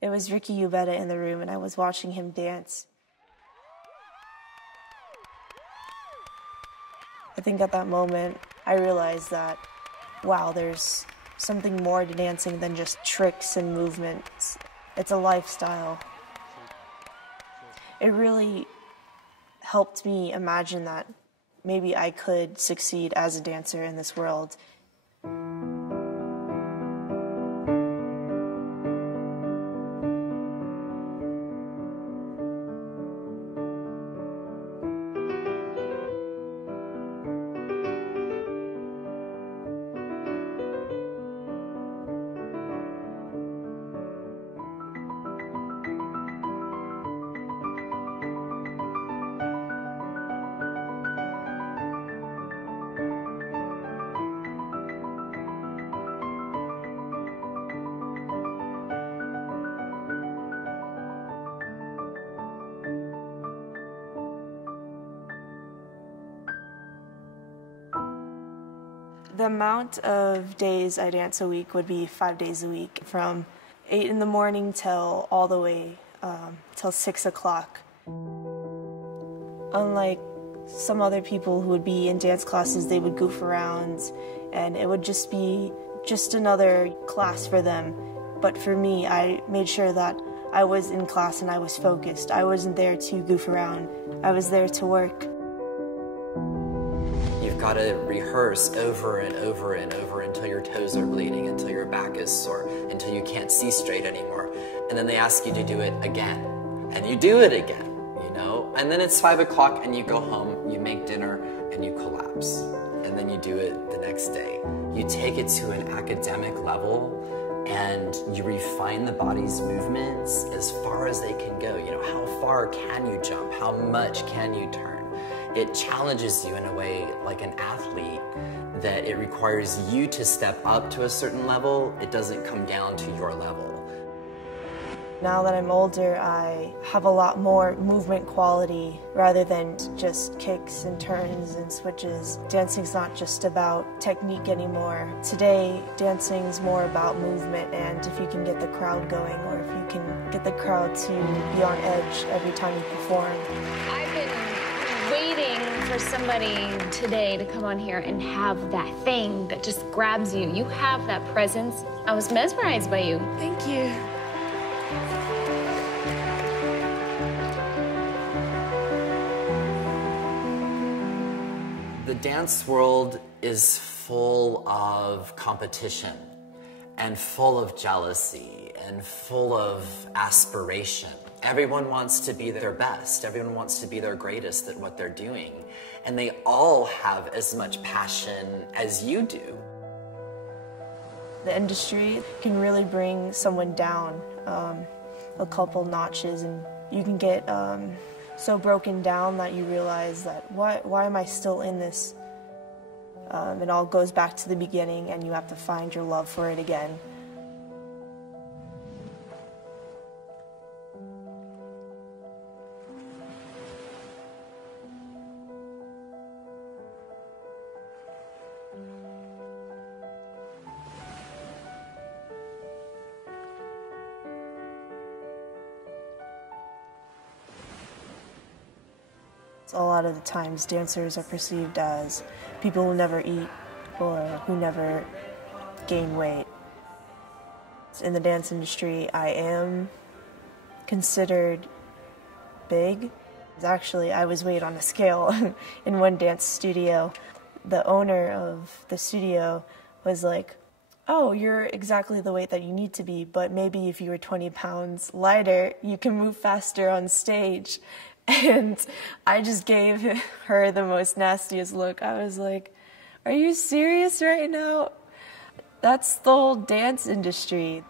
It was Ricky Ubeda in the room, and I was watching him dance. I think at that moment, I realized that, wow, there's something more to dancing than just tricks and movements. It's a lifestyle. It really helped me imagine that maybe I could succeed as a dancer in this world. The amount of days I dance a week would be 5 days a week, from 8 in the morning till all the way till 6 o'clock. Unlike some other people who would be in dance classes, they would goof around and it would just be another class for them. But for me, I made sure that I was in class and I was focused. I wasn't there to goof around. I was there to work. You've got to rehearse over and over and over until your toes are bleeding, until your back is sore, until you can't see straight anymore. And then they ask you to do it again. And you do it again, you know? And then it's 5 o'clock and you go home, you make dinner, and you collapse. And then you do it the next day. You take it to an academic level and you refine the body's movements as far as they can go. You know, how far can you jump? How much can you turn? It challenges you in a way like an athlete, that it requires you to step up to a certain level. It doesn't come down to your level. Now that I'm older, I have a lot more movement quality rather than just kicks and turns and switches. Dancing's not just about technique anymore. Today, dancing's more about movement, and if you can get the crowd going, or if you can get the crowd to be on edge every time you perform. I've been waiting for somebody today to come on here and have that thing that just grabs you. You have that presence. I was mesmerized by you. Thank you. The dance world is full of competition and full of jealousy and full of aspiration. Everyone wants to be their best. Everyone wants to be their greatest at what they're doing. And they all have as much passion as you do. The industry can really bring someone down a couple notches, and you can get so broken down that you realize that why am I still in this? It all goes back to the beginning, and you have to find your love for it again. A lot of the times, dancers are perceived as people who never eat or who never gain weight. In the dance industry, I am considered big. Actually, I was weighed on a scale in one dance studio. The owner of the studio was like, "Oh, you're exactly the weight that you need to be, but maybe if you were 20 pounds lighter, you can move faster on stage." And I just gave her the most nastiest look. I was like, "Are you serious right now?" That's the whole dance industry.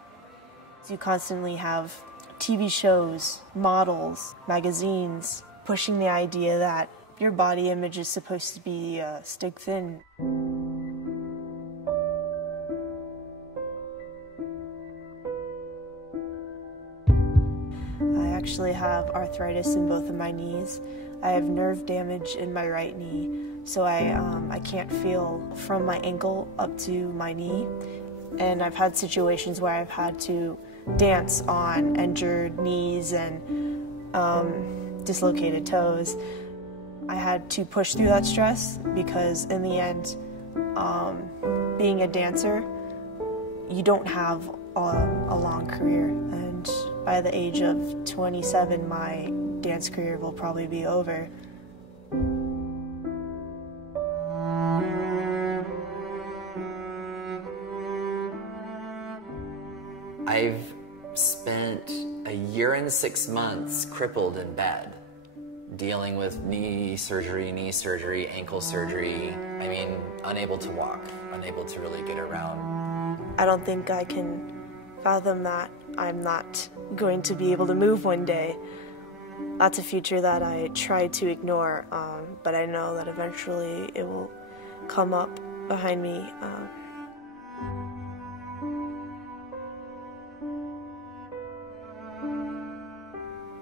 You constantly have TV shows, models, magazines, pushing the idea that your body image is supposed to be stick thin. I actually have arthritis in both of my knees. I have nerve damage in my right knee, so I can't feel from my ankle up to my knee. And I've had situations where I've had to dance on injured knees and dislocated toes. I had to push through that stress because in the end, being a dancer, you don't have a long career. And by the age of 27, my dance career will probably be over. I've spent a year and 6 months crippled in bed, dealing with knee surgery, ankle surgery. I mean, unable to walk, unable to really get around. I don't think I can fathom that I'm not going to be able to move one day. That's a future that I try to ignore, but I know that eventually it will come up behind me.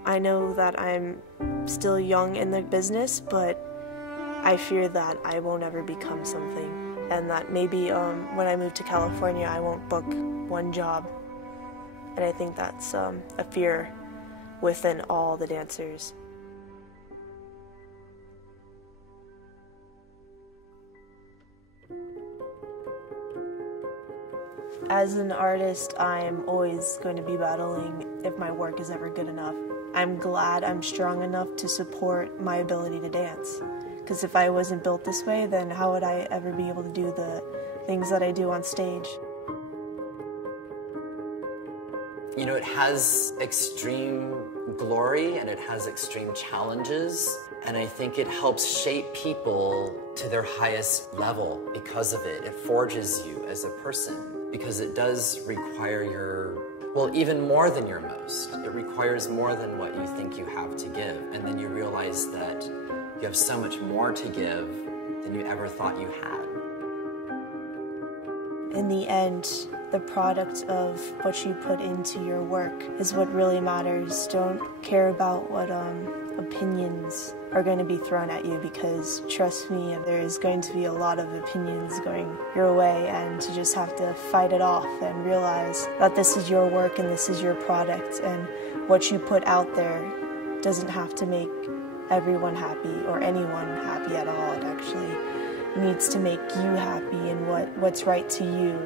I know that I'm still young in the business, but I fear that I won't ever become something, and that maybe when I move to California I won't book one job. And I think that's a fear within all the dancers. As an artist, I'm always going to be battling if my work is ever good enough. I'm glad I'm strong enough to support my ability to dance. Because if I wasn't built this way, then how would I ever be able to do the things that I do on stage? You know, it has extreme glory and it has extreme challenges, and I think it helps shape people to their highest level because of it. It forges you as a person because it does require well, even more than your most. It requires more than what you think you have to give, and then you realize that you have so much more to give than you ever thought you had. In the end, the product of what you put into your work is what really matters. Don't care about what opinions are going to be thrown at you, because trust me, there's going to be a lot of opinions going your way, and you just have to fight it off and realize that this is your work and this is your product, and what you put out there doesn't have to make everyone happy or anyone happy at all. It actually needs to make you happy and what's right to you.